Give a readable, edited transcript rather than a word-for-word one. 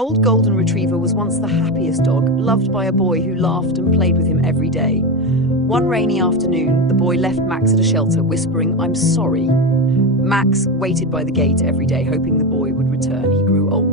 Old golden retriever was once the happiest dog, loved by a boy who laughed and played with him every day. One rainy afternoon, the boy left Max at a shelter, whispering, "I'm sorry." Max waited by the gate every day, hoping the boy would return. He grew older.